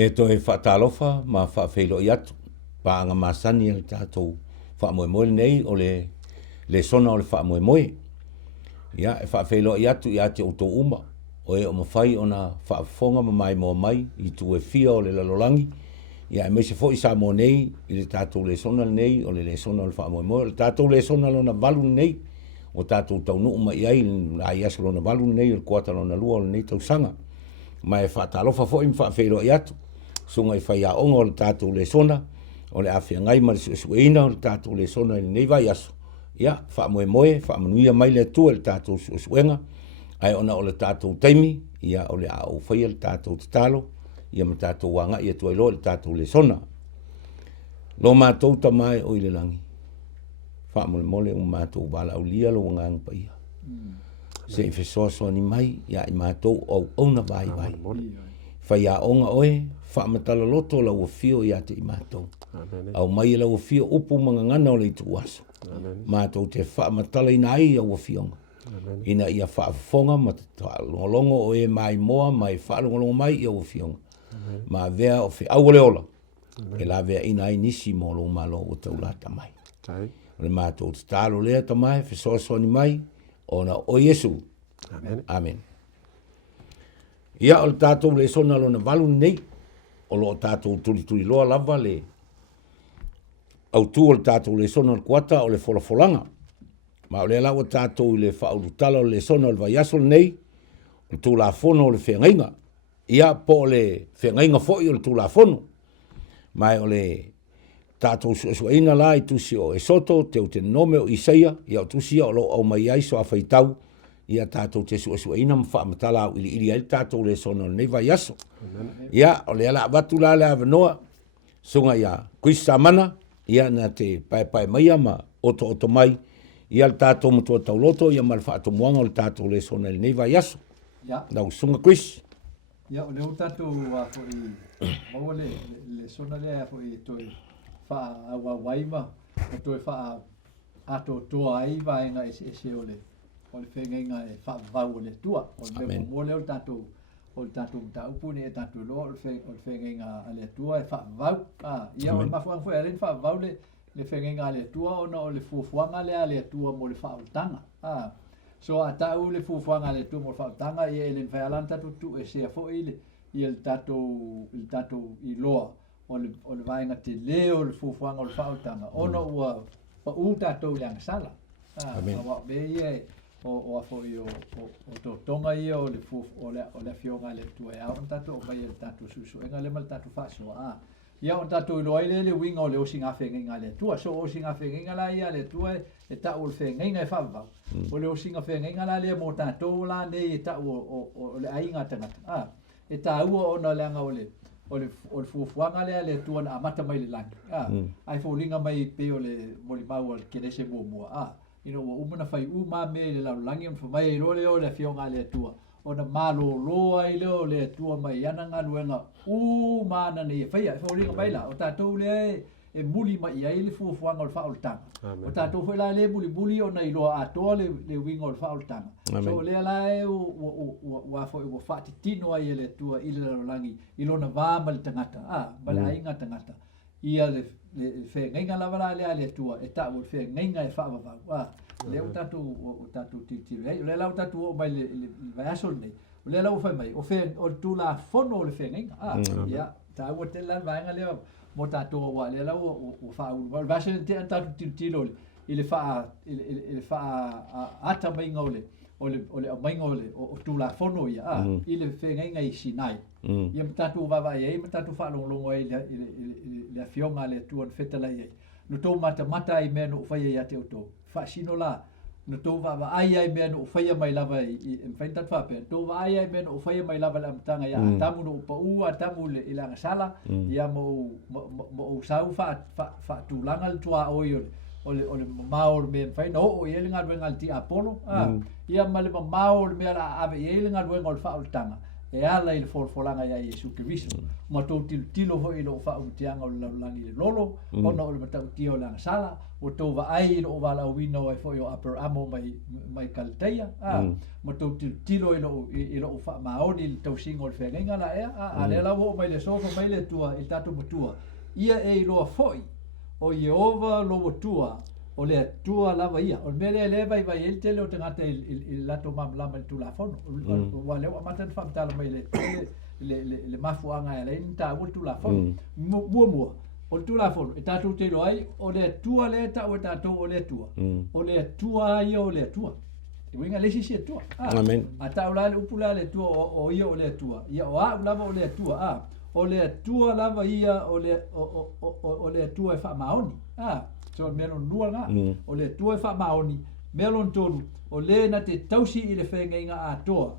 E to e whaatalofa ma whaafeilo i atu. Paanga masani e tātou whaamoemoe nei o le sona o le whaamoemoe. Ia, e whaafeilo i atu i ate o tō uma. O e o mawhai o na whaafonga ma mai moa mai i tu e fia o le lalolangi. Ia, e meise fo i sa mo nei i le tātou le sona nei o le sona o le whaamoemoe. Le tātou le sona lo na valu nei o tātou taunu uma i ai la i aso lo na valu nei o le kuata lo na lua o le nei tau sanga. Ma e whaatalofa fo i mwhaafeilo i atu. Sunga i whai a onga o le tātou le sona, o le awhia ngai ma le suesueina o le tātou le sona i nei vai aso. Ia, whaamoemoe, whaamanuia mai le atua le tātou suesuenga, ai ona o le tātou taimi, ia o le au whaia le tātou tatalo, ia ma tātou wanga ia tuai lo le tātou le sona. Lo mātou tamai o i le langi. Whaamoemoe o mātou wala au lia lo ngang pa ia. Se i whesoasoa ni mai, ia i mātou au ona vai vai. Whai a onga oe, whaamatala loto la ua fio i ate i mātou. Au mai la ua fio upu mga ngana o le itu aso. Mātou te whaamatala ina ai a ua fionga. Ina ia whaafonga ma te longolongo o e mai moa, mai whaalongolongo mai i a ua fionga. Ma vea o whi au ole ola. E la vea ina ai nisi mo lo malo o tau la tamai. O le mātou te tālo lea tamai, whesoasoa ni mai, o na o Yesu. Amen. Ia o le tātou le sona lo na valu nei, o lo tātou tuli loa lava le au tu o le tātou le sona le kuata o le folafolanga. Ma o le lau o tātou i le whaurutala o le sona o le vaiaso nei, o le tūlafono o le whengainga. Ia po o le whengainga foi o le tūlafono. Mai o le tātou suaina la i tusi o e soto, te o te nome o Isaia, ia o tusi o lo au mai aiso a whaitau, ia tātou te suaina ma whaamatala au ili ai tātou le sona o nei vaiaso. Ia o le ala abatu la le avanoa, sunga ia kuisa mana, ia na te pai maia ma oto mai, ia le tātou mutua tauloto, ia ma le whaatomuanga o le tātou le sona le nei vaiaso. Nau sunga kuis. Ia o leo tātou a po i maua le sona lea po i toi wha awa waima, o toi wha ato toa ai vaenga e se o le whengenga e wha vau o le tua. O le mo leo tātou o le tātou mta upuni e tātou loa o le whengenga a le tua e wha vau. Ia o le mafuang fwe alen wha vau le whengenga a le tua ona o le fuafuanga le a le tua mo le wha utanga. So a tau le fuafuanga le tua mo le wha utanga ia e le whaialan tātou tu e sea fo i le tātou i loa o le vaenga te leo le fuafuanga o le wha utanga. Ona ua u tātou le angasala. Awa be ia o afo i o to tonga ia o le fionga le tua e aon tātou o mai le tātou susuenga le mal tātou whasoa. Ia o tātou i loa le winga o le osi ngā whengenga le tua. So osi ngā whengenga la ia le tua e tau o le whengenga e whavau. O le osi ngā whengenga la le mo tātou la nei e tau o le ainga tangata. E tau o na leanga o le fuafuanga le tua na amata mai le langi. Ai fōlinga mai pe o le molimau o le kerese mua. Ino wa umana fai uma me le laulangi on fai ro le o le fionga le tua. Ona malo loa i leo le tua mai ana ngaluenga mana nei fai a fōlinga mai la. O tātou le e muli mai ai le fuafuanga o le whaoltanga. O tātou fai la le muli o na iloa atoa le winga o le whaoltanga. So le ala e wa whaati tino ai le tua i le laulangi ilona vāma le tangata. Ma le ainga tangata. Ia le whengainga lawara le tua e tā o whengainga e whaavavau. Le o tātou titiru. Le lau tātou o mai le vaiaso nei. Le lau whai mai. O tū la whono o le whengainga. Ia, tā ua te lan vaenga leo mo tātou o wa. Le lau o whaau. Vaiaso te an tātou titiru i le wha ata mainga o le mainga o tū la whono ia. I le whengainga i Sinai. Ia matatu vavai ai, matatu whaalonglongo ai le fionga le tuan whetala ai. No tō mata ai mea no whaia ia te o tō. Whaasino la, no tō vavai ai mea no whaia mai lava i mwhaintat whapea. Tō vavai ai mea no whaia mai lava le amtanga ia atamu no upa ua, atamu le ilanga sala, ia mo sau whaatulanga le tua oi o le mamao le mea mwhaina o i elinga ruenga le ti Apollo. Ia ma le mamao le mea ave i elinga ruenga o le whaoltanga. e ala i le folfolanga ia Iesu Keristo ma tou tilo ho i lo fa o tianga o langi le lolo ona o le matau tio langa sala o tou va ai lo vala o wino e fo yo Abramo mai Kalteia ma tou tilo i lo fa maoni le tau singo le fenga la e a le la wo mai le so mai le tua il tatu mutua ia e lo foi o Jehova lo tua o le tua lava ia o mele le vai el tele o te ngata il lato mam lama tu la fono o le o matan fam tala mai le mafuanga le inta o tu la fono mua o tu la fono e tatu te lo ai o le tua le ta o tatu o le tua ia o le tua e winga le si tua amen ata o la upula le tua o ia o le tua ia o a lava o le tua o le tua lava ia o le tua e fa maoni so melon nuanga o le tua fa maoni melon tonu o le na te tausi i le whenga a toa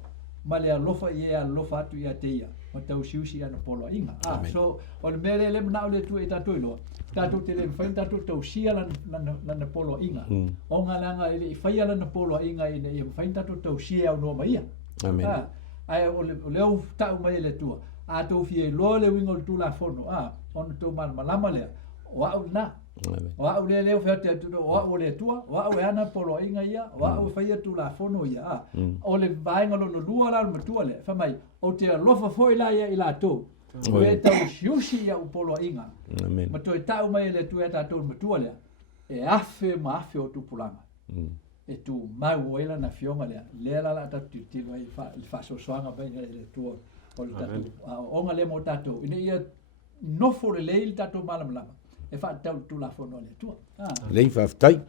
ma le alofa i alofa atu i ateia ma tausiusi ana polo inga so o le mele le mna o le tua i tatu ilo tatu te le whain tatu tausia lana polo inga o ngā langa i whaia lana polo inga i ne whain tatu tausia au noa maia ai o leo tau mai le tua a tau fie lo le wingo le tula fono ono tau malama lea o au na o au le fete atu o au le tua o au ana polo inga ia o au fai atu la fono ia o le vainga lo lua la matua le fa mai o te lofa foi la ia i la to o e tau siusi ia o polo inga ma to e tau mai le tua ta to matua le e afe o tu pulanga e tu mau ela na fionga le la ta ti vai fa so soanga bene le tua o le tatu o le mo tatu ina ia no for le il tatu malam e fa tau tu la fono le tua le fa tai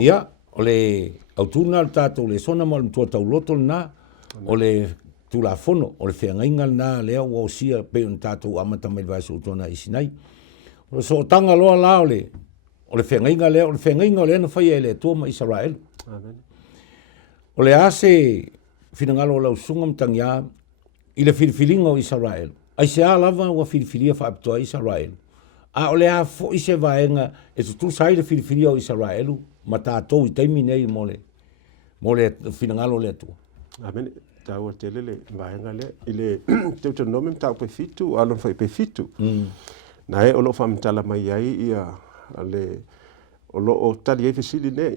ia o le autuna le tatu le sona mal tu tau loto na o le tu la fono o le fenga na le o sia pe un tatu amata mai vai so tona isinai o so tanga lo la o le fenga le na fai le tu ma Israel amen o le ase finangalo la usungam tangya i le filifilinga o Israel ai se alava o filifilia fa apto Israel a ole a fo i se vaenga e tu sai le filifilia o Israelu ma tatou i taimi nei mole finangalo le tu amen tau te le vaenga le ile Deuteronomium tau pe fitu alon fai pe fitu na e o lo fam tala mai ai ia ale o lo o tali e fisili nei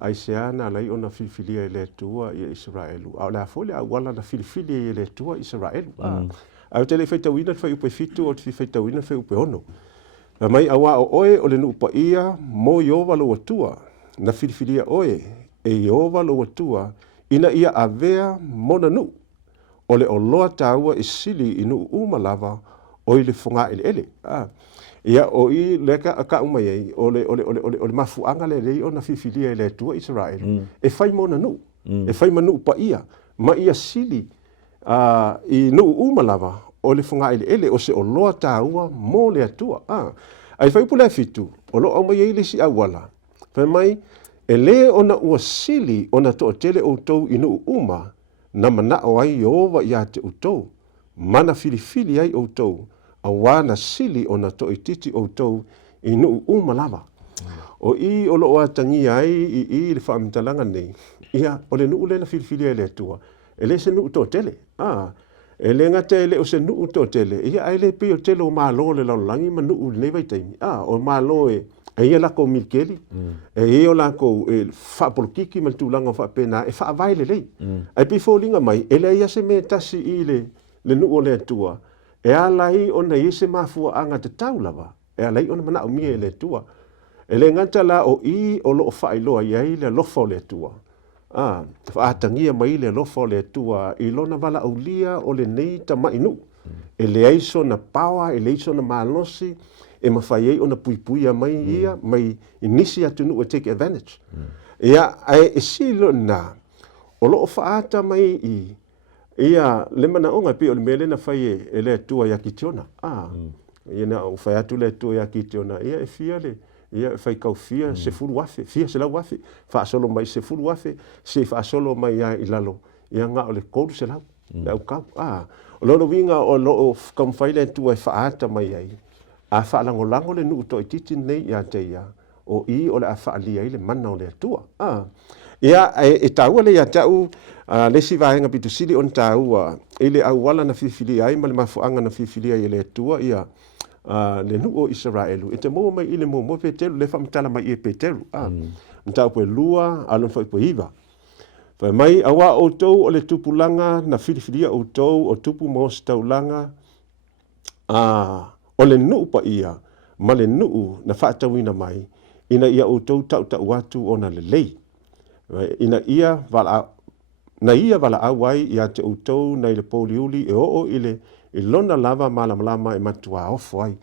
ai se ana lai ona filifilia e le tua i Israelu a le a fo le a wala na filifilia e le tua Israelu au te le fai tauina fai upe fitu o te fai tauina fai upe ono mai awa o oe o le nupa ia mo Jehova lo atua na filifilia oe e Jehova lo atua ina ia avea mona nu o le oloa taua e sili inu umalava o i le funga ele ia o i leka aka umai ei o le mafuanga le rei o na filifilia le tua Israel e fai mona nu e fai manu pa ia ma ia sili i nu umalava o le funga ele o se o loa taua mo le atua ai fai pula fitu o lo mai ele si awala fa mai ele ona ua sili ona to tele o tou inu uma na mana o ai Jehova ia te o tou mana filifili ai o tou awana sili ona to ititi o tou inu uma lava o i o lo atangi ai i le famtalanga nei ia o le nu le na filifili ele tua ele se nu to tele ele ngata ele o se nu to tele ia ele pe o tele o malo le langi ma nu le vai taimi o malo e ia la ko milkeli e o la ko e fa polkiki mal tu langa fa pena e fa vai le lei ai pe folinga mai ele ia se me tasi i le nu o le tua e ala i ona i se mafu anga te taulava e ala i ona mana o mie le tua ele ngata la o i o lo fa i lo ia i le lofo le tua fa atangia mai le lofo le tua i lona vala aulia o le nei ta mai nu e le aiso na pawa e le aiso na malosi e mawhai ei ona puipuia mai ia mai inisi atu nu e take advantage ia ai e silo na o lo faata mai ia le mana onga pe o le mele na whai e le tua ya kitiona ia na o whai atu le tua ya kitiona ia e fia le ia fai kau fia se fulu wafe fia se lau wafe fa solo mai se fulu wafe se fa solo mai ia ilalo ia nga o le kodu se lau au kau o lo winga o lo kam fai le tua e faata mai ai a fa lango le nu to titi nei ia te ia o i o le a fa ali ai le mana o le tua ia e tau le ia tau le si vaenga pitu sili on taua ile awala na fifili ai ma le mafuanga na fifili ai le tua ia le nu o Israelu e te mo mai ile mo Petelu le famtala mai e Petelu mtau po lua alon foi po iva fa mai awa o tou o le tupulanga na fifili o tou o tupu mo staulanga o le nu pa ia ma le nu na fatawina mai ina ia o tou tau watu ona le lei ina ia vala awai ia te utou na ile poliuli e o ile lona lava malama e matua ofo ai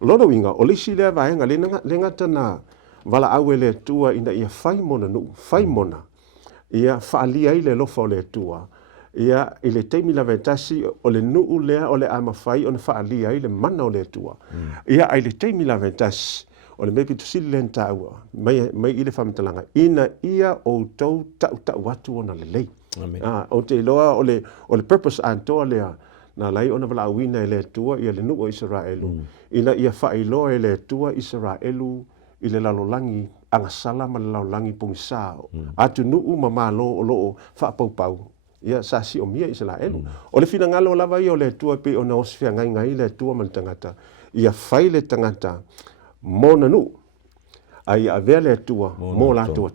lona winga o lisi le vaenga le ngata na vala awe le tua ina ia fai mona ia faalia ile lofa o le tua ia ile teimi la vetasi o le nuu lea o le amafai ona faalia ile mana o le tua ia ile teimi la vetasi o le mepi tusili le ntaua mai ile whamtalanga ina ia o tau tau watu ona le lei o te loa o le purpose antoa lea na lai ona wala awina le tua ia le nuu o Israelu ina ia whailoa le tua Israelu i le lalolangi angasala ma le lalolangi pungisa atu nuu mamalo o loo whapaupau ia sasi o mia Israelu o le fina ngalo lava i o le tua pe ona osfia ngai le tua man tangata ia whai le tangata mona nu ai avea le tua mo la tua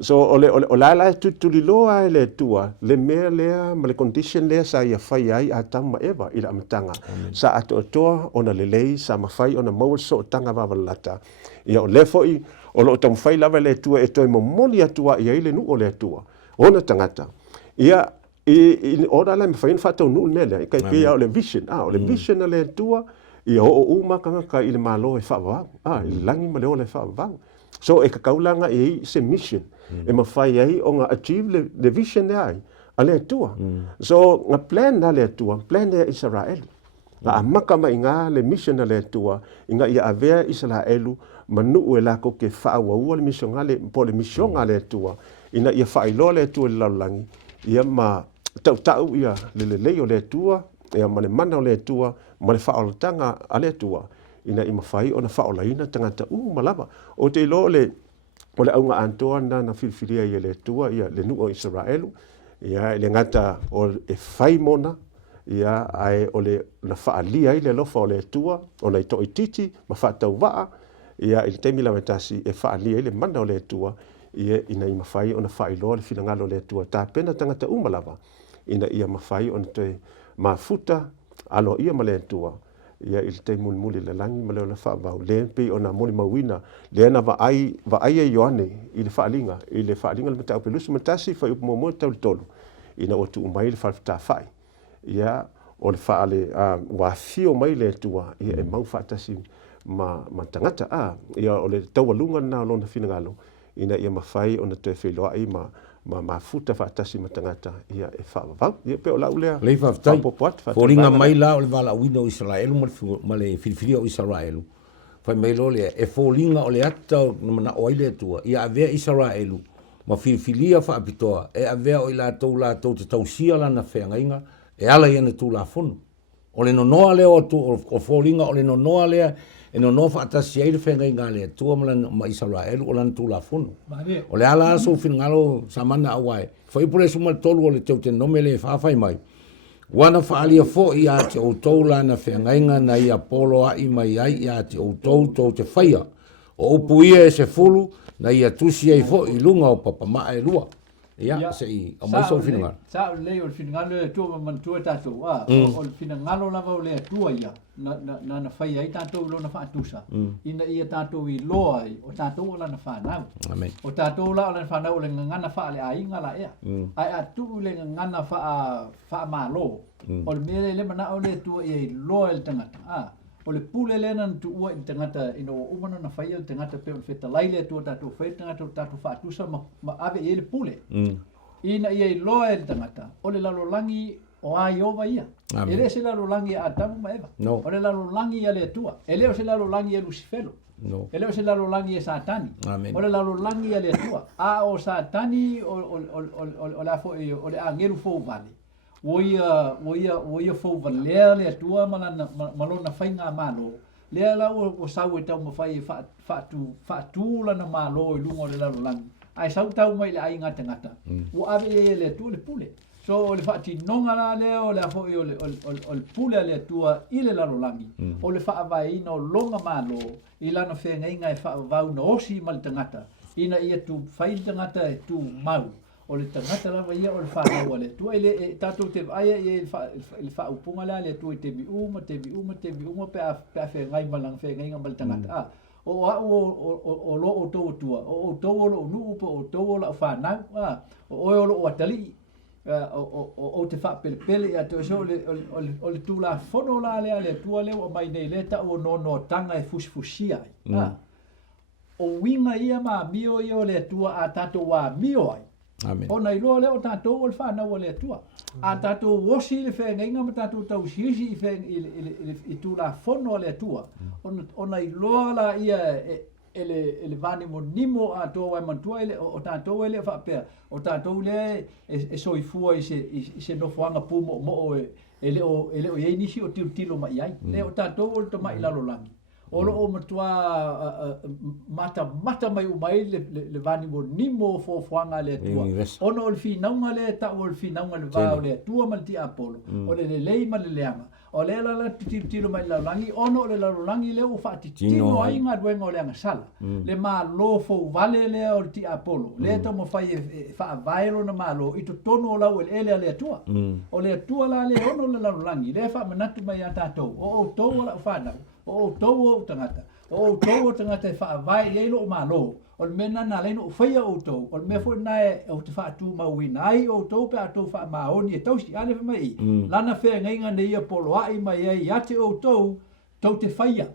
so o la tu loa le tua le mea lea ma le condition lea sa ia fai ai a tama eva ila amatanga sa atoa ona le lei sa mafai ona mau so tanga vavalata ia o le foi o lo tam fai lava le tua e toi momoli atua ia ile nu o le tua ona tangata ia ora la me fai fato nu mele kai pe o le vision o le vision le tua ia o uma ka ile malo e fa i langi ma le o le fa so e ka kaulanga e se mission e ma fai ai o nga achieve le vision ai ale tua so nga plan na le tua plan de Israel la amaka ma inga le mission na le tua inga ia avea Israelu manu e la ko ke fa wa le mission ngale po le mission ngale tua ina ia fa ilo le tua le langi ia ma tau ia le o le tua ia ma le mana o le tua ma le whaolotanga a le tua ina ima whai o na whaolaina tangata malava o te ilo o le aunga antoa na whilwhiria ia le tua ia le nu o Israelu ia le ngata o e whai mona ia ai o le na whaalia i le lofa o le tua o na ito i titi ma whaatau waa ia i te mila metasi e whaalia i le mana o le tua ia ina ima whai o na whailo le whinangalo le tua ta pena tangata malava ina ia mawhai o na te mafuta alo ia male tua ia il te muli le langi male le fa va le pe ona muli mawina le na va ai e Ioane i le faalinga le mata pelus matasi fa mo tolu ina o tu mai le fa fai ia o le fa ale wa fio mai le tua ia e mau fa tasi ma tangata ia o le tawalunga na lo na finangalo ina ia mafai ona te felo ai ma futa fa tasi matangata ia e fa va ia pe ola ulea le fa tai foringa mai la o le vala wino Israel ma le filifili o Israel fa mai lo le e foringa o le ata na o ile tua ia ave Israel ma filifilia fa apitoa e ave o ila to te tausia la na fengainga e ala ia na tu la fonu o le nonoa le o tu o foringa o le nonoa le e no fa atasi ai le fengainga le tua ma Israel o lan tu la fonu o le ala so finngalo samana awai foi por eso mal tolu o le teu te nome le fa fai mai wana fa alia fo ia te o toula na fengainga na ia polo ai mai ai ia te o to te faia o puia e se fulu na ia tusi ai fo i lunga o papa ma e lua ia sei o mai so finngalo sa le o finngalo e tua man tua tato o finngalo lava o le tua ia na fai ai tato lo na fa tusa ina ia tato i loa o tato la na fa na o tato la na fa na o le ngana fa le ai ngala ia ai atu le ngana fa malo o le mele le mana o le tua i loa el tangata o le pule le na tu ua i tangata ino umana na fai el tangata pe o feta lai le tua tato fai tangata tato fa tusa ma ave i le pule ina ia i loa el tangata o le lalolangi o ai ova ia ele se lalolangi a tamu ma eva o le lalolangi ia le tua ele o se lalolangi e Lucifero ele o se lalolangi e Satani o le lalolangi ia le tua o Satani o la fo o le angelu fo vale o ia fo vale le tua malona fainga malo le la o sau e tau ma fai fa tu la na malo i lungo le lalolangi ai sau tau mai le ai ngata o ave e le tu le pule so o le fati nonga la le o le fo o le pule le tua i le lalolangi o le fa vai no longa malo i lana fenga inga e fa vau no osi mal tangata ina ia tu fai tangata e tu mau o le tangata la ia o le fa o le tu ele tatu te ai e le fa upunga la le tu te bi uma pe fe ngai malang fe ngai mal tangata o lo o to tua o to lo nu po o to la fa na o lo atali o te fa pele a to so le tu la fono la le tua le o mai nei le ta o no tanga e fusfusia o winga ia ma mio io le tua a tato wa mio ai Amen. O nei lo le o tato o fa na o le tua a tato wosi le fe ngai ngam tato tau sisi fe i tu la fono le tua o nei lo la ia ele vani mo nimo a to wa mantua ele o tato ele fa pe o tato le e so i fua i se no fuanga pu mo ele o ye nisi o tilo mai ai le o tato o to mai lalo langi o lo matua mata mai o mai le vani mo nimo fo fuanga le tua ono o fi naunga le ta o fi naunga le va o le tua malti apolo o le lei ma le leanga o le la tilo mai la langi ono le la langi le o fati tino ai nga duenga o le nga sala le ma lo fo vale le o ti apolo le to mo fai fa vaelo na malo i to tono la o le tua o le tua la le ono le la langi le fa manatu mai ata to o to la fa na o to tangata fa vai e lo malo o mena na le no fa o to o me fo na o te fa tu ma winai o to pe to fa ma oni e to si ale mai lana fe ngai nei polo ai mai ia te o to te faia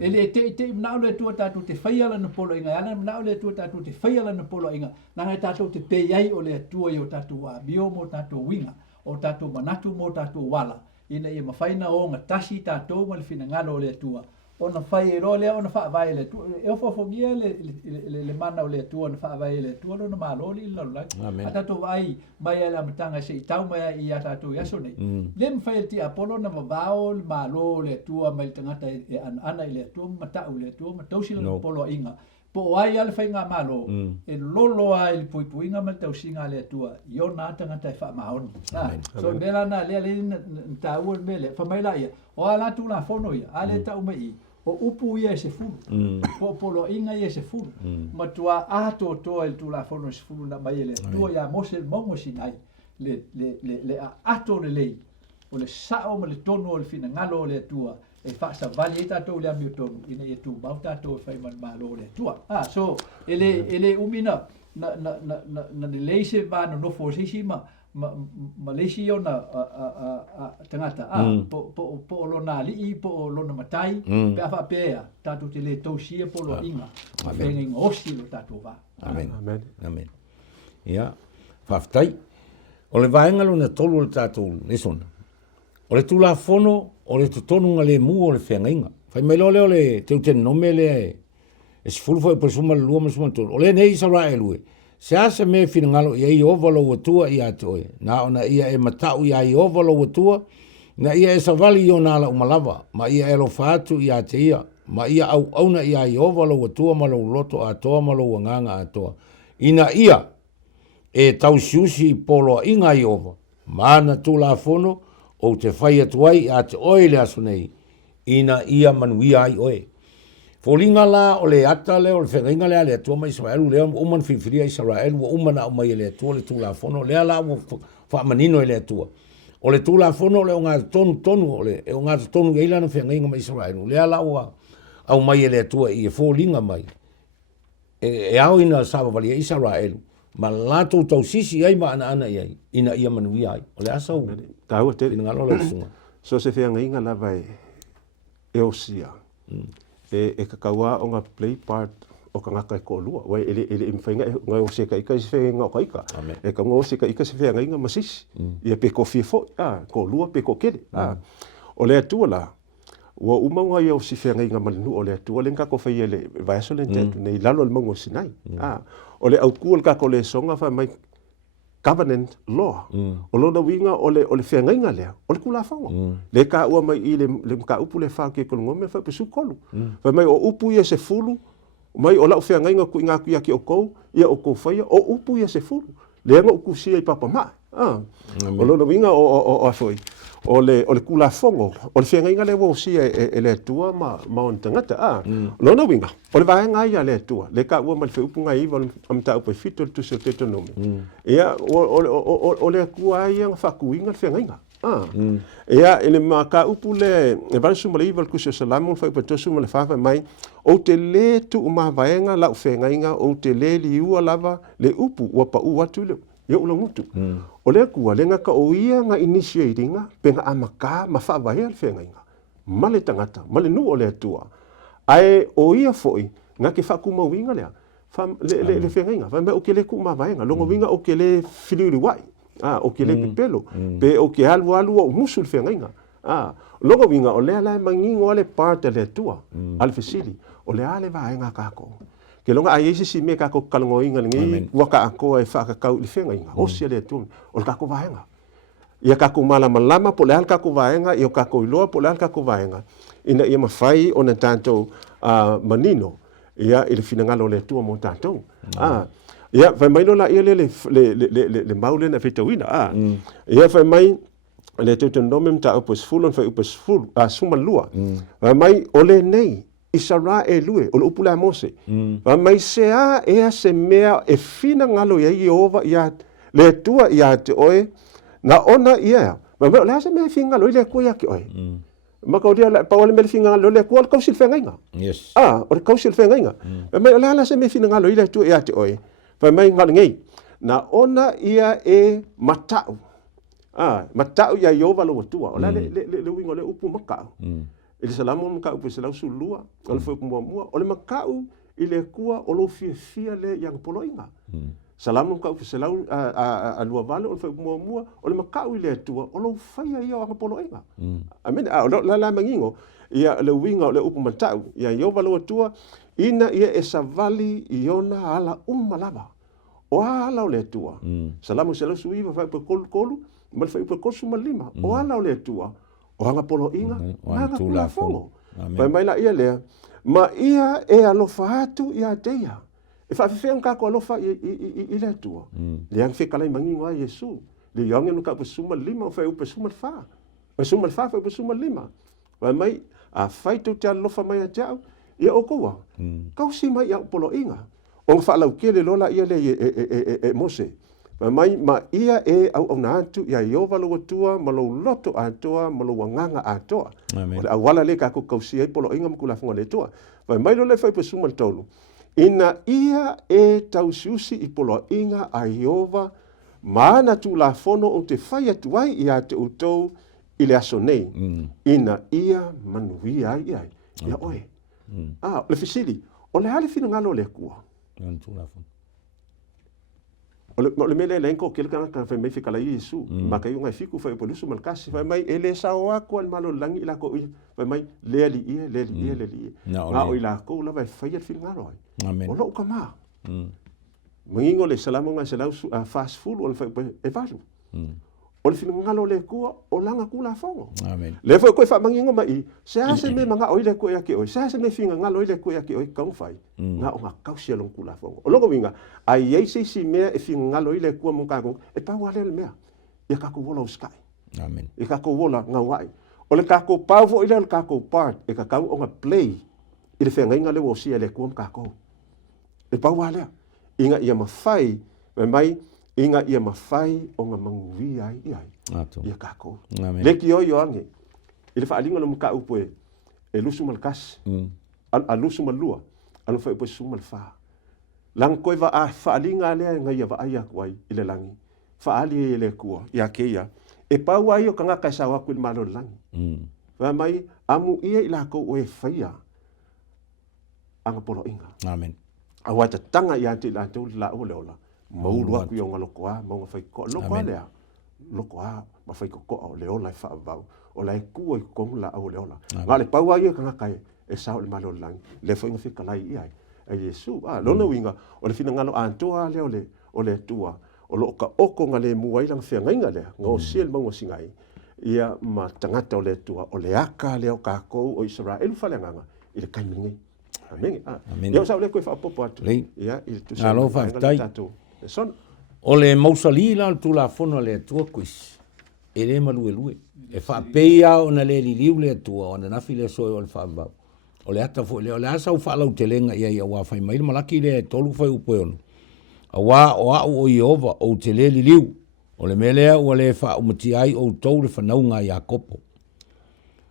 ele te na le tu ta tu te faia la no polo inga ana na le tu ta tu te faia la no polo inga na ngai ta te pe ai o le tu o ta tu a bio mo ta tu winga o ta tu manatu mo ta tu wala ina ia mafaina o nga tasi ta to mal fina ngalo le tua ona fai ro le ona fa vai le tu e fo bia le mana o le tua ona fa vai le tua no malo li lo la ata to vai mai la matanga se tau mai ia ta to yaso nei lem fai ti apolo na vao malo le tua mai tangata e ana le tua mata o le tua mata si le polo inga po ai al fai nga malo e lolo ai pui nga mata singa le tua yo na tangata fa maon so bela na le ta o mele fa mai la ia o ala tu la fono ia ale ta o mai o upu ia se fulu po polo inga ia se fulu ma tua ato to el tu la fono se fulu na mai le tua ia mose mongo sinai le ato le lei o le sao ma le tono o le fina ngalo le tua e fa sa vale ta to le amio tono ina e tu bauta to fai man malo le tua so ele umina na le leise va no forsi Malaysia na tangata po lo na li po lo na matai pe afa pe tatu te le tosia po lo inga venga in osi lo tatu va amen ya faftai o le vaenga lo na tolu le tatu le sona o le tula fono o le tonu ngale mu o le fenga fai mai lo le te te no mele e sfulu foi por suma lu mo suma o le nei sa ra elue se asa me fina ngalo ia i ovalo watua ia toe na ona ia e matau ia i ovalo watua na ia e savali i ona ala umalava ma ia e lo fatu ia te ia ma ia au auna ia i ovalo watua ma lo loto a toa ma lo wanganga a toa ina ia e tau siusi polo inga i ova mana tu la fono o te whai atuai a te oe le aso nei ina ia manuia ai oe Folinga la o le ata le o le whengainga le a tua mai Israelu lea uman whiwhiria Israelu wa umana o mai le tua le tūla fono lea la o whaamanino le tua. O le tūla fono le o ngā tonu o le o ngā tonu eila na whengainga mai Israelu lea la o au mai le tua i e folinga mai. E au ina sawa wali e Israelu ma lato tau sisi ai ma ana iai ina ia manuia ai. O le asau tau te ina ngalo le sunga. So se whengainga la vai e o sia. E kakaua o ngā play part o ka ngaka e kolua. Wai ele mwhainga ngai o se ka ika se whenga o ka ika. E ka ngā o se ka ika se whenga inga masisi. Ia pe ko fifo, kolua pe ko kere. O le atua la, ua umaunga ia o se whenga inga malinu o le atua, lenka ko whai ele vaiaso le tetu, nei lalo le mango sinai. O le au kua kako le songa wha mai covenant law. O lona winga o le whenga inga lea, o le kula whango. Le ka ua mai i le mka upu le whao ke kolongome whai pesu kolu. Whai mai o upu ia se fulu, mai o lau fea ngai nga ku inga ku ia ki o kou, ia o kou whaia, o upu ia se furu. Le anga uku sia i papa mai. O lona winga o afoi. O le kula fongo, o le fea ngai nga le wo sia e le tua ma on tangata. Lona winga, o le vaenga ia le tua, le ka ua ma le fe upu ngai iwa amta upa fito le tusi o te tonomi. Ia, o le kua ia nga whakuinga le fea ngai nga. Ia, ele maka upu le, e vale suma le iwa le kusi o salamu, whai upa tosu ma le whawha mai, o te le tu uma vaenga lau fea ngai nga, o te le li ua lava, le upu ua pa ua tu leo. Ia ula ngutu. O le kua le nga ka o ia nga initiatinga pe nga amaka ma whaavahea le whenga inga. Ma le tangata, ma le nu o le atua. Ai o ia foi nga ke whakuma winga lea. Le whenga inga. Wha mea o ke le kuma vaenga. Longa winga o ke le whiliuri wai. O ke le pipelo. Pe o ke alu o musu le whenga inga. Longa winga o lea lai mangingo ale parte le atua. Ale whesili. O lea ale vaenga kako. Ke longa ai ese si me ka ko kalongo inga ngi waka ako e fa ka kau le fenga inga o sia le tun o ka ko vaenga ia ka ko mala malama po le al ka ko vaenga ia ka ko iloa po le al ka ko vaenga ina ia mafai ona tanto manino ia ile fina ngalo le tu mo tanto ia vai mai no la ia le maule na fitawina ia vai mai le tu nome ta opus fulon fa opus ful suma lua vai mai ole nei Isara e lue, o upula mose. Mai sea ea se mea e fina ngalo ia Jehova ia le tua ia te oe na ona ia. Ma me la se me finga lo ile ko ia ki oe. Ma ko dia pa ole me finga lo le ko ko sil fenga inga. Yes. O ko sil fenga inga. Me la se me finga lo ile tu ia te oe. Pa mai ngal ngai. Na ona ia e matau. Matau ia Jehova lo tua. Ola le wingo le upu makau. Ele salamu makau pe selau sulua, ole foi mua, ole makau ile kua olo fia le yang poloinga. Salamu makau pe selau a lua vale ole foi mua, ole makau ile tua olo faia ia ang poloinga. Amen. La mangingo ia le winga ole upu matau ia yo valo tua ina ia esavali iona ala umalava. O ala ole tua. Salamu selau suiva fa pe kolu, mal fa pe kosu malima. O ala ole tua. O hanga polo inga, hanga kula fongo. Pai mai la ia lea, ma ia e alofa hatu ia teia. E whawhiwhea kako alofa i le tua. Le ang whekalai mangingo a Yesu. Le yonge nuka upa suma lima, o whai upa suma wha. Wai suma wha, whai upa suma lima. Pai mai, a whaitu te alofa mai a teau, ia o koua. Kau si mai ia polo inga. O whaalau kia le lola ia le e Mose. Mai ma ia e au na atu ia Jehova lo tua ma lo loto atoa ma lo wanganga atoa. O awala le ka ko kausia i polo inga mkula fonga le toa. Mai lo le fai pesuma tolu. Ina ia e tausiusi i polo inga a Jehova maana tu la fono o te fai atuai ia te utou i le aso nei. Ina ia manuia ai ai. Ia oe. Le fisili. O le hali fina ngalo le kua. O le mele lenko ke kana ka fa mai fikala Yesu ma kai unga fiku fa polusu mal kasi fa mai ele sa wa ko al malo langi la ko fa mai le ali na o ila ko la vai fa yet ngaro amen o lo kama mingo le salamu nga selau fast food o fa e valu o le ngalo le ko o langa kula fongo amen le fa ko fa mangingo mai se ase me manga o ile ko ya ke o se ase me finga ngalo ile ko ya ke o ka fai nga o nga kausia long kula fongo o logo winga ai ei si mea e finga ngalo ile ko mo ka ko e pa wale le mea ia ka ko wola o sky amen e ka ko wola nga wai o le ka ko pa vo ile le ka ko part e ka ka o nga play ile finga ngale wo si ile ko mo ka ko e pa wale inga ia mafai mai inga ia mafai o nga manguvi ai ia kako le ki o ange ile fa alinga lo mka upo e lusu malkas al lusu malua al fa upo sumal fa lang ko va a fa alinga le nga ia va ai kwai ile langi fa ali ile kuo ia ke ia e pa wa yo kanga ka sa wa ku malo langi va mai amu ia ila ko o e faia anga polo inga amen awata tanga ia te la tu la o le ola maulu aku yo ngaloko a mo fai ko loko le loko a ma fai ko o le ola fa va o la ku o ko la o le ola vale pa wa yo kanga kai e sa o malo lang le foi nga fika lai ai e Yesu lo no winga o le fina ngalo antoa le o le tua o lo ka oko nga le muai lang fia nga le ngo siel mo singai ia ma tangata o le tua o le aka le o ka ko o Israel fa le nga ile kai mingi Amen. Amen. Ia sa le koe whaapopo atu. Lei. Ia, i tu Ngā lo whaftai. Son. O le mausali la tu la fono le tua kuis. E le malue lue. E whapeia o na le liliu le tua, o na nafi le soe o le whaambau. O le ata fo, le asa u whaalau te lenga ia wawhai mai, malaki le tolu whai upe onu. A wā o au o Iova o te le liliu, o le melea o le wha umati ai o tau le whanau ngā Iakopo.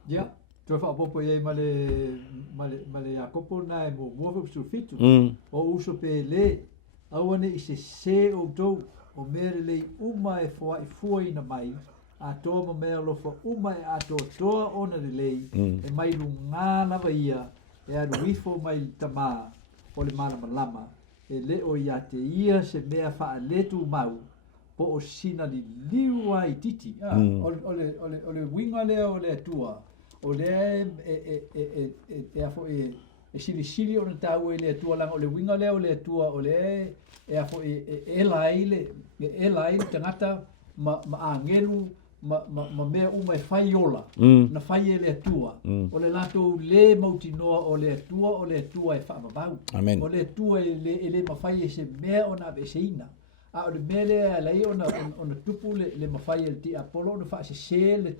Ia, toi whaapopo iei ma le Iakopo na e mo muafu su fitu, o uso pe le, awane i se o tau, o mere le uma e fua i fua ina mai, a toa ma mea lofa uma e ato toa ona le lei, e mai lu ngā lava ia, e anu ifo mai tamā, o le malama lama, e le o ia te ia se mea wha letu mau, po o sina li liua i titi. O le winga lea o le atua, o le e afo e sili o na tau e le atua langa, o le winga lea o le atua, o le e afo e la ile tangata ma angelu, ma mea uma e whai ola, na whai e le atua. O le lato le mautinoa o le atua e whaamabau. Amen. O le atua e le mawhai e se mea o na aveseina. A o le mele a lei o na tupu le mawhai e le ti apolo, o na wha se se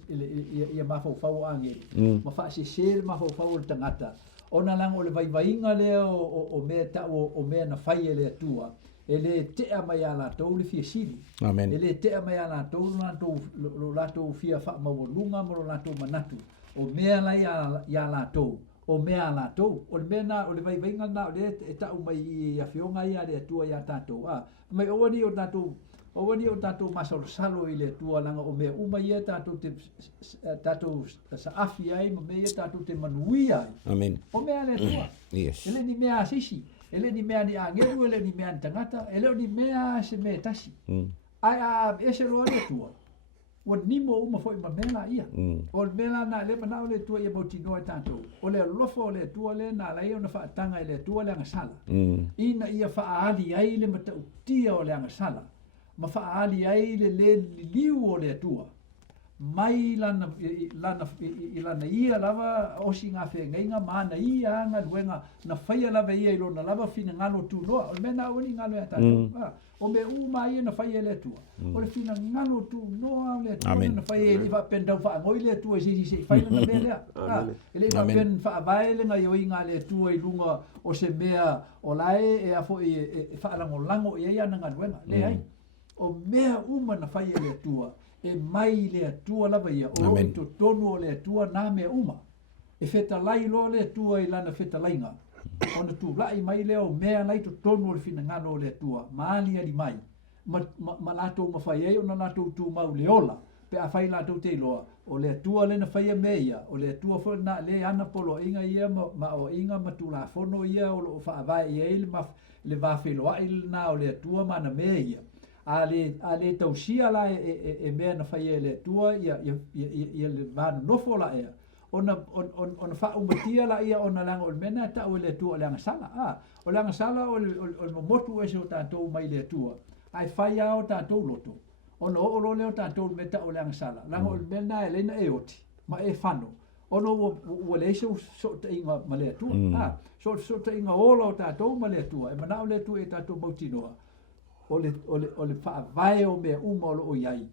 ia mawhau angeli. Ma wha se se le mawhau le tangata. O na lang o le vaivainga lea o mea tau o mea na whai e le atua. E le tea mai a lātou le fia sili. Amen. E le tea mai a lātou lo lātou fia wha mawalunga mo lo lātou manatu. O mea lai a lātou. O mea a lātou. O le mea na, o le vaivainga na, o le e tau mai i a whionga i a le atua i a tātou. Mai owani o tātou masalo salo i le atua langa o mea uma i a tātou sa afi ai, ma mea i a tātou te manui ai. Amen. O mea le atua. Yes. Ele ni mea asisi. Ele ni mea ni angelu, ele ni mea ni tangata, ele ni mea se mea tasi. Ai a ese roa le tua. O nimo uma foi ma mela ia. O mela na le mana o le tua ia botino e tanto. O le lofo o le tua le na la ia na fa tanga le tua le ngasala. Ina ia fa ali ai le mata tia o le ngasala. Ma fa ali ai le liu o le tua. Mai lana ia lava o singa whenga mana ia nga luenga na whaia lava ia ilo na lava fina ngalo tu loa o mena o ni ngalo ya tātou o me uma ia na whaia le tua o le fina ngalo tu loa le tua na whaia li va pendau wha ngoi le tua si whaia na me lea ele va pen wha avaele nga i oinga le tua i lunga o se mea o lae e afo e wha lango ia ia na nga luenga le ai o mea uma na whaia le tua e mai le atua lava ia o to tonu o le atua na me uma e feta lai lo le atua i lana feta lainga ona tu lai mai le o mea lai to tonu o le fina ngano o le atua maali ali mai ma lato ma fai e ona lato tu mau le ola pe a fai lato te loa o le atua le na fai a meia o le atua fo na le ana polo inga ia ma o inga ma tu la fono ia o lo fa vai ia le va felo ai na o le atua ma na meia ale tausia la e mea na whaia le tua ia le vāna nofo la ea. Ona wha umatia la ia ona langa o le mena tau le tua o le angasala. O le angasala o le momotu ese o tātou mai le tua. Ai whaia o tātou loto. Ona o lo leo tātou me tau o le angasala. Langa o le mena e leina e oti. Ma e whano. Ona ua le ese so ta inga ma le tua. So ta inga ola o tātou ma le tua. E mana o le tua e tātou mautinoa. O le wha vai o mea uma o iai.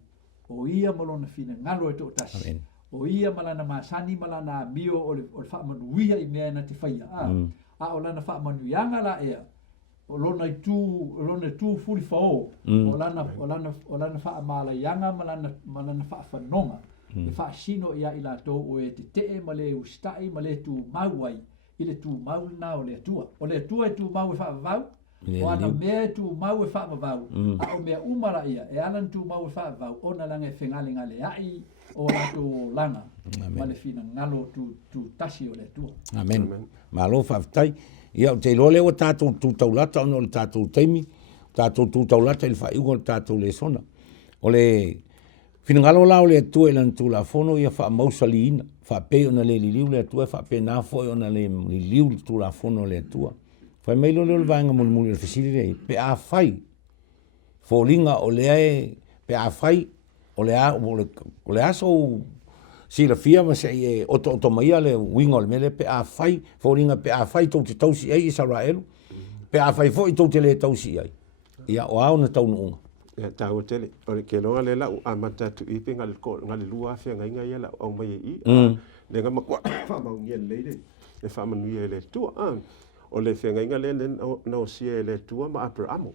O ia malona fina ngalo e tō tasi. O ia malana masani malana mio o le wha manuia i mea na te whaia. O lana wha manuianga la ea. O lona tu furi whao. O lana wha malaianga malana wha whanonga. E wha sino ia i la tō o e te te ma le ustai ma le tu mauai. I le tu mau na o le atua. O le atua e tu mau e wha vau. O ana mea tu mau e wha vau. A o mea umara ia. E anan tu mau e wha vau. O na langa e whengalinga le ai. O lato langa. Ma le fina ngalo tu tasi o le atua. Amen. Ma lo whaftai. Ia o te lole o tātou tu taulata o le tātou teimi. Tātou tu taulata il wha iugo tātou le sona. O le finangalo lao le atua ilan tu la fono ia wha mausali ina. Wha pei ona le liliu le atua. Wha pei nā foi ona le liliu tu la fono le atua. Whai mai lo le vaenga muli le fasili rei. Pe a whai. Fōlinga o le ae. Pe a whai. O le a so sila fia ma se e oto mai le winga le mele pe a fai foringa pe a fai tau te tausi ai Israel pe a fai fo i tau te le tausi ai ia o au na tau nunga ya tau tele o ke longa le la a mata tu i pinga le ko ngali lua fe ngai ia la o mai i le nga makwa fa ma ngi le fa ma nui le tu o le fe ngai le no si le tu ma Abraham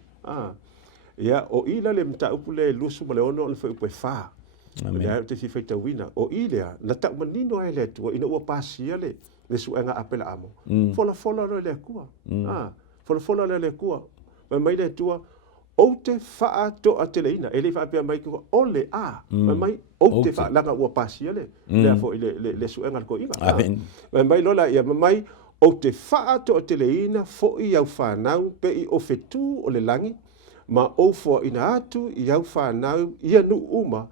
ia o ila le mta upule lusu ma le ono le fa upe fa le te fi feta wina o ila na ta manino ai le tu ina ua pasia le suenga apela amo fola le kua fola le kua mai le tua o te faa to a teleina ele fa pe mai ko ole mai o te fa langa ua pasia le fo le suenga ko inga mai lola ia mai o te faa to a teleina fo i au fa nau pe i o fetu o le langi ma o fo ina atu i au fa nau ia nu uma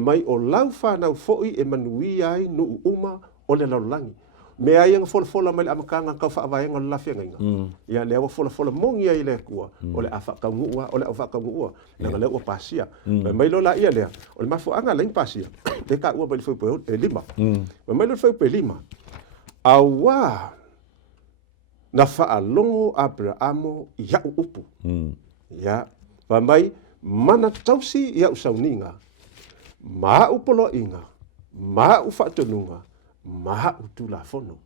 mai o lau fa nau fo i e manui ai nu uma o le langi me ai nga fola mai amakanga ka fa vai nga la fenga ia le fola mongi ai le kua o le afa ka ngua o le afa ka ngua na le o pasia mai lo la ia le o le mafo anga le pasia te ka ua foi po e lima mai lo foi pe lima awa na fa alongo Abrahamo ia upu ia mai mana tausi ia usauninga ma upolo inga ma ufatonunga ma utula fono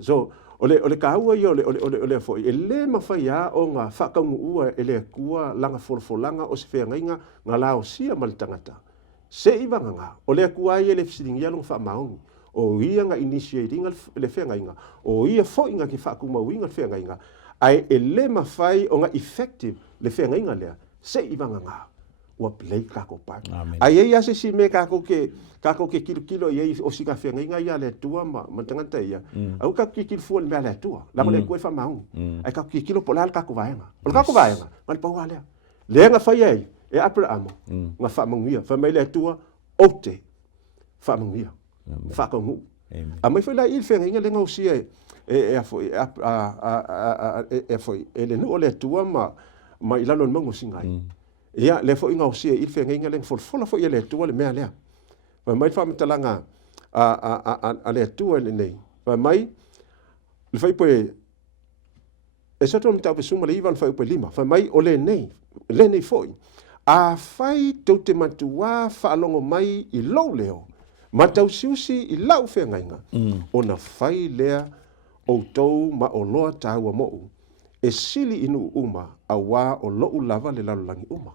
so ole kaua yo ole fo ele mafaya o nga fakangu ua ele kua langa folfolanga o se fenga nga lao sia mal tangata se ivanga nga ole kua ele fsidingia long fa maungi o ia nga initiating le fenga o ia fo inga ki fakuma winga fenga ai ele mafai o nga effective le fenga le se ivanga nga wa play kako pa ai ia se si me kako ke kilo ia o sika fenga ia le tua ma tangata ia au ka kilo fo le le tua la mo le ko fa maung ai ka kilo polal kako vaenga mal pa wale le nga fa ia e Abraham nga fa mangia fa mai le tua ote fa mangia fa ko ngu a mai fa la il fenga le nga o si e foi ele no le tua ma ilalo mango singai ia le fo inga o si il fenga le fola fo ia le tua le mea le mai fa mtalanga a le tua le nei mai le fai poe e sa tonu tau pesuma le iwan fai poe lima fa mai o le nei foi a fai tau te matua fa alongo mai i lou leo ma tau siusi i lau fenga o na fai lea o tau ma o loa taua mo'u e sili inu uma a wā o lo'u lava le lalolangi uma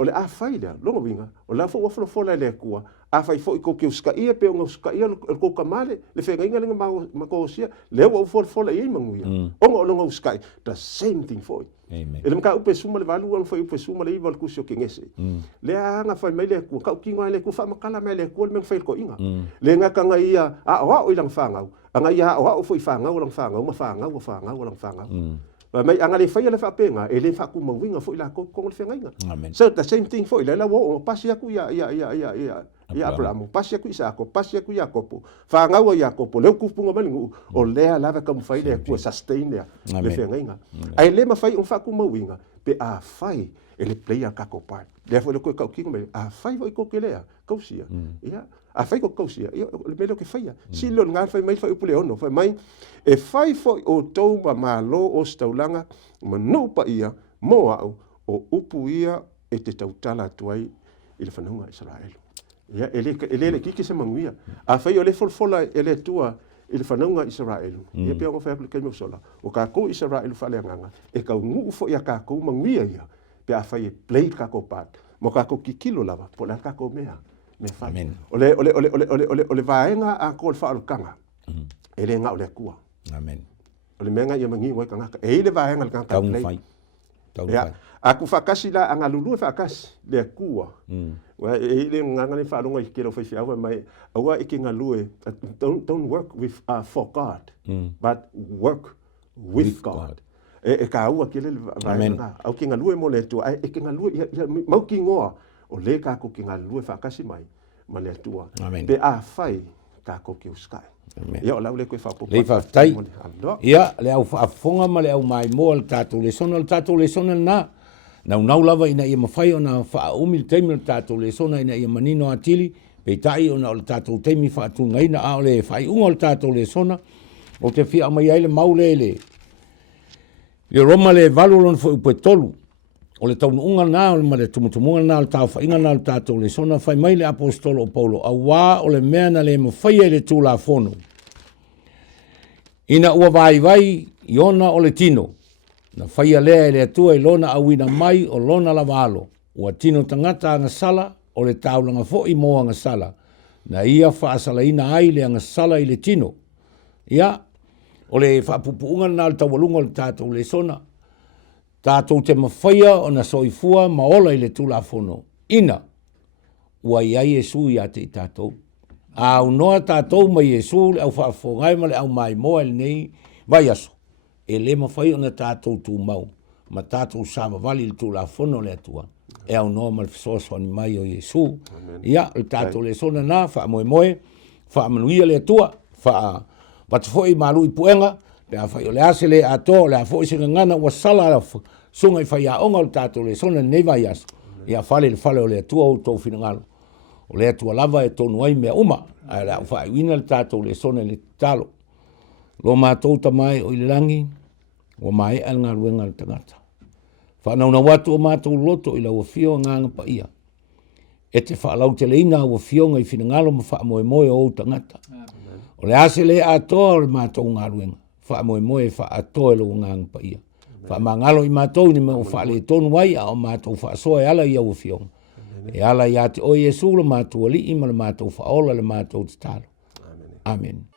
o le a fai lea longo winga o la fo wafolo fola le kua a fai fo i ko ke uska ia pe o uska ia ko kamale le fenga inga lenga ma ko sia le o fola ia manguia o longo uska the same thing foi ele mka upe suma le valu on foi upe suma le ival kusio kengese le anga fai mai le ku ka kinga le ku fa makala mai le ku le fai ko inga le nga ka ia a wa o ilang fanga anga ia wa o foi fanga o lang fanga ma fanga o lang fanga mai anga le fai le fa penga ele fa ku mawinga foi la ko le fenga inga so the same thing foi le la wo pasi aku ia Abraham pasi aku Isako pasi aku Yakobo fanga o Yakobo le ku punga malingu o le lava ka fai le ku sustain le fenga inga ai le ma fai fa ku mawinga pe a fai ele player ka ko part le fo le ko ka kinga me a fai vo ko kelea kausia ia a fai ko kausia le melo ke fai si lo ngal fai mai fai pule ono fai mai e fai fo o tou ma lo o staulanga ma no pa ia mo o upu ia e te tautala tuai ile fanunga Israel ia ele kiki se manguia a fai o le folfola ele tua ile fanunga Israel ia pe o fa ke mo sola o ka ko Israel fa le nganga e ka ngu fo ia ka ko manguia ia pe a fai play ka ko pat mo ka ko kikilo lava po la ka ko mea me fai ole vaenga a ko fa al kanga ele nga ole kua amen ole menga ia mangi mo kanga e le vaenga al kanga play ya aku fakasi la anga lulu fakasi le kua wa ele nganga ni fa longa ikelo fa fiawa mai awa ikinga lue don't work with for God but work with God e ka ua kele vaenga au kinga lue mo le tu e kinga lue mau kingoa o le ka ko kinga lue fakasi mai ma le tua pe a fai ka ko ki uskai ia o lau le koe whapopa. Le whaftai. Ia, le au whaafonga ma le au mai moa le tātou le sona na. Nau lava ina ia mawhai o na wha umil teimil tātou le sona ina ia manino atili, Peitai ona o le tātou teimi whaatūngaina a o le whaiunga o le tātou le sona, o te whia mai ai le maule le roma le valolon fo upe tolu, o le taunu unga nā o le mare tumutumunga nā o le tāu whainga nā o le tātou le sona, whai mai le apostolo o Paulo, a wā o le mea na le mawhaia le tūla whono. Ina ua vai iona o le tino, na whaia lea le atua i lona awina mai o lona lavalo, ua tino tangata anga sala o le taulanga fo i moa anga sala, na ia whaasala ina ai le anga sala i le tino. Ia, o le whaapupuunga nā le tawalunga o le tātou le sona, tātou te mawhaia o na soifua maola i le tūla whono. Ina, ua iai Jesu i ate i tātou. A unoa tātou mai Jesu le au whaafongai ma le au mai moa le nei vai aso. E le mawhaia o na tātou tū mau, ma tātou sama vali le tūla whono le atua. E au noa ma le whasoaswani mai o Jesu. Ia, le tātou le sona nā, wha moe moe, wha manuia le atua, wha watafoi malu i puenga, le a whai o le ase le ato, le a fo isi ngana ua sala la sunga i whai a onga o le tātou le sona nei vai aso. Ia whale le whale o le atua o tau whina o le atua lava e tonu ai mea uma, a le au whai wina le tātou le sona le talo. Lo mātou tamai o i langi, o mai al ngā ruenga le tangata. Whanau na watu o mātou loto i la ua fio nganga pa ia. E te whaalau te leina ua fio ngai whina ngalo ma wha moe moe o tangata. O le ase le atoa o le mātou ngā ruenga. Wha moe moe wha atoa e lo nganga pa ia. Wha ma ngalo i mātou ni me o wha le tonu wai a o mātou wha soa e ala ia ua fio. E ala ia te o Jesu le mātou ali ima le mātou wha ola le mātou te talo. Amen.